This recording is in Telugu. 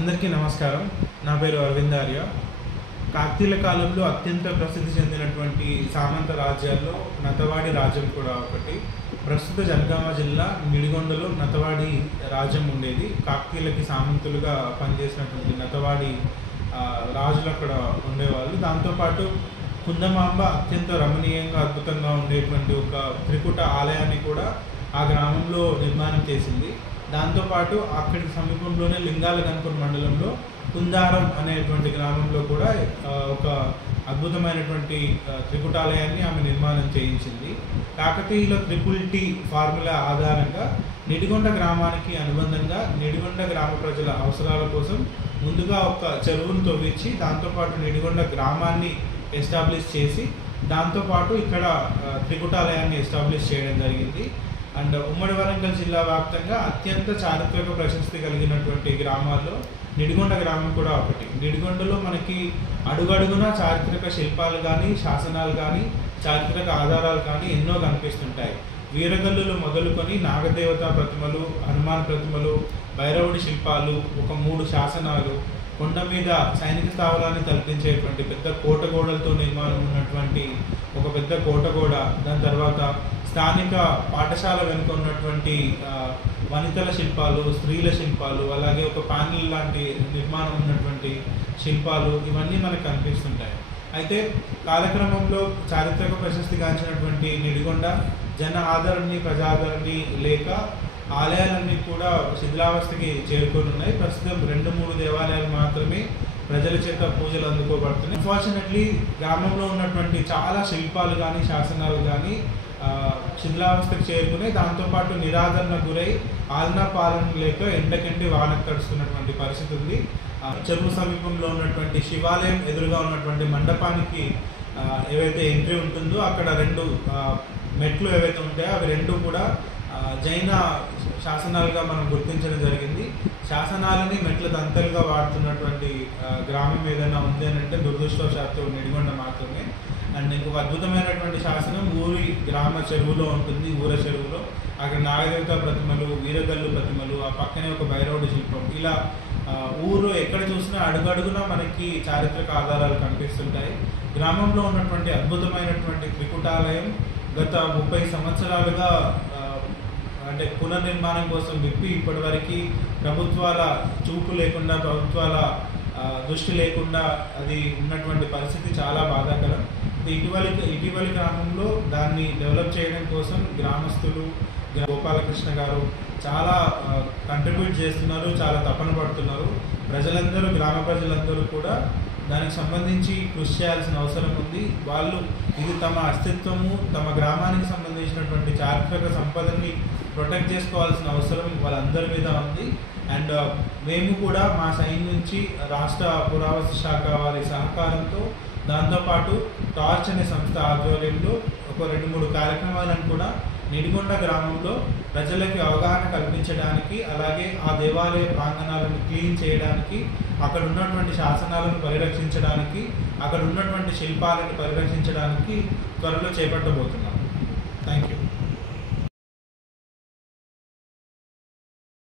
అందరికీ నమస్కారం. నా పేరు అరవింద్ ఆర్య. కాకతీయుల కాలంలో అత్యంత ప్రసిద్ధి చెందినటువంటి సామంత రాజ్యాల్లో నతవాడి రాజ్యం కూడా ఒకటి. ప్రస్తుత జనగామ జిల్లా నిడిగొండలో నతవాడి రాజ్యం ఉండేది. కాకతీయులకి సామంతులుగా పనిచేసినటువంటి నతవాడి రాజులు అక్కడ ఉండేవాళ్ళు. దాంతోపాటు కుందమాంబ అత్యంత రమణీయంగా అద్భుతంగా ఉండేటువంటి ఒక త్రికుట ఆలయాన్ని కూడా ఆ గ్రామంలో నిర్మాణం చేసింది. దాంతోపాటు అక్కడి సమీపంలోనే లింగాలగన్పూర్ మండలంలో కుందారం అనేటువంటి గ్రామంలో కూడా ఒక అద్భుతమైనటువంటి త్రికుటాలయాన్ని ఆమె నిర్మాణం చేయించింది. కాకతీయుల త్రిపుల్-టీ ఫార్ములా ఆధారంగా నిడిగొండ గ్రామానికి అనుబంధంగా నిడిగొండ గ్రామ ప్రజల అవసరాల కోసం ముందుగా ఒక చెరువును తవ్వించి దాంతోపాటు నిడిగొండ గ్రామాన్ని ఎస్టాబ్లిష్ చేసి దాంతోపాటు ఇక్కడ త్రికుటాలయాన్ని ఎస్టాబ్లిష్ చేయడం జరిగింది. అండ్ ఉమ్మడి వరంగల్ జిల్లా వ్యాప్తంగా అత్యంత చారిత్రక ప్రశస్తి కలిగినటువంటి గ్రామాల్లో నిడిగొండ గ్రామం కూడా ఒకటి. నిడిగొండలో మనకి అడుగడుగున చారిత్రక శిల్పాలు కానీ, శాసనాలు కానీ, చారిత్రక ఆధారాలు కానీ ఎన్నో కనిపిస్తుంటాయి. వీరగల్లులు మొదలుకొని నాగదేవత ప్రతిమలు, హనుమాన్ ప్రతిమలు, భైరవుడి శిల్పాలు, ఒక 3 శాసనాలు, కొండ మీద సైనిక స్థావరాన్ని తలపించేటువంటి పెద్ద కోటగోడలతో నిర్మాణం ఉన్నటువంటి ఒక పెద్ద కోటగోడ, దాని తర్వాత స్థానిక పాఠశాల వెనుక ఉన్నటువంటి వనితల శిల్పాలు, స్త్రీల శిల్పాలు, అలాగే ఒక ప్యానెల్ లాంటి నిర్మాణం ఉన్నటువంటి శిల్పాలు, ఇవన్నీ మనకు కనిపిస్తుంటాయి. అయితే కాలక్రమంలో చారిత్రక ప్రశస్తిగాంచినటువంటి నిడిగొండ జన ఆదరణని, ప్రజాదరణని లేక ఆలయాలన్నీ కూడా శిథిలావస్థకి చేరుకొని ఉన్నాయి. ప్రస్తుతం 2-3 దేవాలయాలు మాత్రమే ప్రజల చేత పూజలు అందుకోబడుతున్నాయి. అన్ఫార్చునేట్లీ గ్రామంలో ఉన్నటువంటి చాలా శిల్పాలు కానీ, శాసనాలు కానీ శిథిలావస్థకు చేరుకుని దాంతోపాటు నిరాదరణ గురై ఆలనా పాలన లేక ఎండకెండి వానకు తడుస్తున్నటువంటి పరిస్థితి ఉంది. చెరువు సమీపంలో ఉన్నటువంటి శివాలయం ఎదురుగా ఉన్నటువంటి మండపానికి ఏవైతే ఎంట్రీ ఉంటుందో అక్కడ 2 మెట్లు ఏవైతే ఉంటాయో అవి 2 కూడా జైన శాసనాలుగా మనం గుర్తించడం జరిగింది. శాసనాలని మెట్ల దంతలుగా వాడుతున్నటువంటి గ్రామం ఏదైనా ఉంది అని అంటే దురదృష్టవశాత్తు నిడిగొండ మాత్రమే. అండ్ ఇంకొక అద్భుతమైనటువంటి శాసనం ఊరి గ్రామ చెరువులో ఉంటుంది. ఊర చెరువులో అక్కడ నాగదేవత ప్రతిమలు, వీరగల్లు ప్రతిమలు, ఆ పక్కనే ఒక భైరవుడి శిల్పం, ఇలా ఊరు ఎక్కడ చూసినా అడుగడుగున మనకి చారిత్రక ఆధారాలు కనిపిస్తుంటాయి. గ్రామంలో ఉన్నటువంటి అద్భుతమైనటువంటి త్రికుటాలయం గత 30 సంవత్సరాలుగా అంటే పునర్నిర్మాణం కోసం విప్పి ఇప్పటివరకు ప్రభుత్వాల చూపు లేకుండా, ప్రభుత్వాల దృష్టి లేకుండా అది ఉన్నటువంటి పరిస్థితి చాలా బాధాకరం. ఇటీవలి గ్రామంలో దాన్ని డెవలప్ చేయడం కోసం గ్రామస్తులు, గోపాలకృష్ణ గారు చాలా కంట్రిబ్యూట్ చేస్తున్నారు, చాలా తపన పడుతున్నారు. ప్రజలందరూ, గ్రామ ప్రజలందరూ కూడా దానికి సంబంధించి కృషి చేయాల్సిన అవసరం ఉంది. వాళ్ళు ఇది తమ అస్తిత్వము, తమ గ్రామానికి సంబంధించినటువంటి చారిత్రక సంపదని ప్రొటెక్ట్ చేసుకోవాల్సిన అవసరం వాళ్ళందరి మీద ఉంది. అండ్ మేము కూడా మా సైన్ నుంచి రాష్ట్ర పురావస్తు శాఖ వారి సహకారంతో దాంతోపాటు టార్చ్ అనే సంస్థ ఆధ్వర్యంలో ఒక 2-3 కార్యక్రమాలను కూడా నిడిగొండ గ్రామంలో ప్రజలకి అవగాహన కల్పించడానికి, అలాగే ఆ దేవాలయ ప్రాంగణాలను క్లీన్ చేయడానికి, అక్కడ ఉన్నటువంటి శాసనాలను పరిరక్షించడానికి, అక్కడ ఉన్నటువంటి శిల్పాలను పరిరక్షించడానికి త్వరలో చేపట్టబోతున్నాం. Thank you.